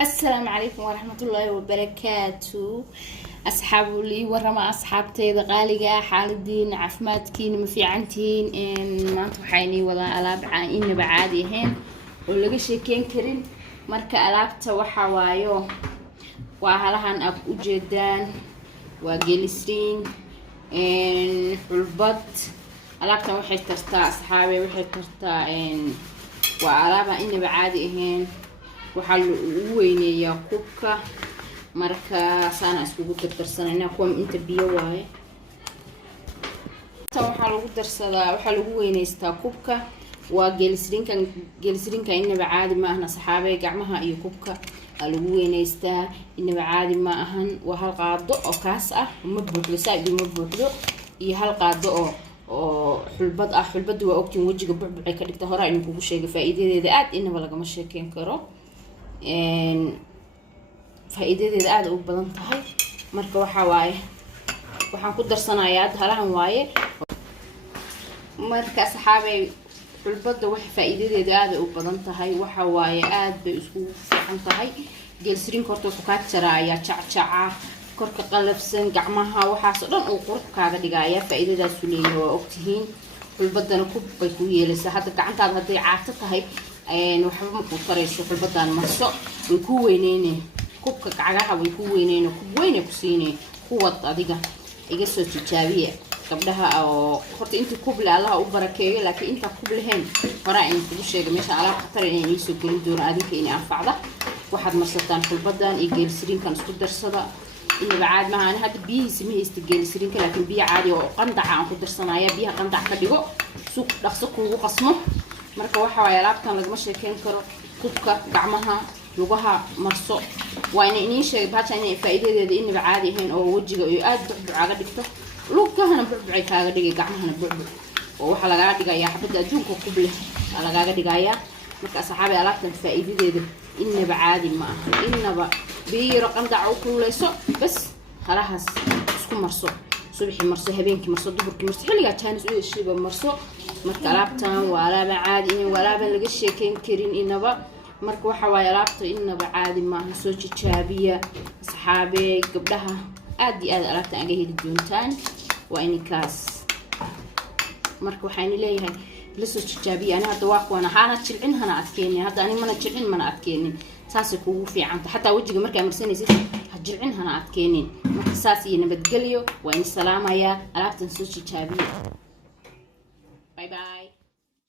السلام عليكم ورحمة الله وبركاته. أصحاب لي ورما أصحاب تيدا غالية حال الدين عفماتكين مفيعنتين إن ما تحيني ولا ألعب عين بعادي هين ولا شيء كين كرين مركا ألعب توحى وايو وهلهن أبو جدان وجلسين إن حلبت ألعب توحى ترتا أصحابي وحى ترتا إن وألعب إن بعادي هين waxaa lagu weyneeyaa kubka marka saana iskugu darsanayna kuwa inta biyo waaye tan waxaa lagu weyneystaa kubka waa gelisrinka inaba caadi ma ahna saxaabay gacmaha iyo kubka lagu weyneystaa inaba caadi ma ahan waa hal qaado oo kaas ah ma buuxdo saadi ma buuxdo iyo hal qaado oo xulbad ah xulbadu waa ogtiin wajiga buuxbuuxay ka dhigta hore inuu kugu sheegay faa'iidadeeda aad inaba lagama sheekeen karo faa'iidadeeda aad u badan tahay marka waxaan ku darsanayaa halahan waaye marka saxaabay xulbada wax faa'iidadeeda aad u badan tahay waxa waaye aad bay isku fiican tahay geelsirin korto ku ka jaraya jacjaca korka qalabsan gacmaha waxaas dhan oo qurux kaaga dhigaya faa'iidadaas u leeyahay waa ogtihiin xulbadana kub bay ku yeelaysaa hadda gacantaada haday caato tahay waxba ma ku tarayso xulbadan marso way ku weyneynay kubka gacagaha way ku weyneynay kub weyne ku siinay kuwad adiga iga soo tijaabiya gabdhaha oo horta inta kub la Allah u barakeeyo laakiin inta kub lahayn fara in ku sheegay meesha alaab khatar inay soo gelin doona adinka inay anfacda waxaad marsataan xulbadan iyo geelsirinkan isku darsada in baad ma aan hadda biyihiisa ma haysta geelsirinka laakiin biyo caadi oo qandaca aan ku darsanaya biyaha qandac ka dhigo suuq dhaqso kuugu qasmo marka waxa way alaabtan laga sheekeen karo kubka gacmaha lugaha marso waa inay sheegay baasha inay faa'iidadeeda inaba caadi ahayn oo wajiga iyo aad buuxbuucaga dhigto lugahana buuxbuucay kaaga dhigay gacmahana buuxbuuc oo waxa laga dhigayaa xabada adduunka kuble laga dhigayaa marka asxaabi alaabtan faa'iidadeeda inaba caadi ma aha inaba biyo qandac oo kuleyso bas halahaas isku marso subaxii marso habeenkii marso duburkii marso xilliga jaanis u yeeshiba marso marka alaabtan waa alaab caadi in walaaba laga sheekeen karin inaba marka waxa way alaabta inaba caadi ma aha soo jijaabiya asxaabe gabdhaha aad iyo aad alaabta aga heli doontaan waa inkaas marka waxaan leeyahay la soo jijaabiya ana hadda waa kuwana hana jilcin hana adkeenin hadda ani mana jilcin mana adkeenin saas kuugu fiican hatta wajiga marka marsanaysid ha jilcin hana adkeenin marka saas iyo nabadgelyo waa in salaamaya alaabtan soo jijaabiya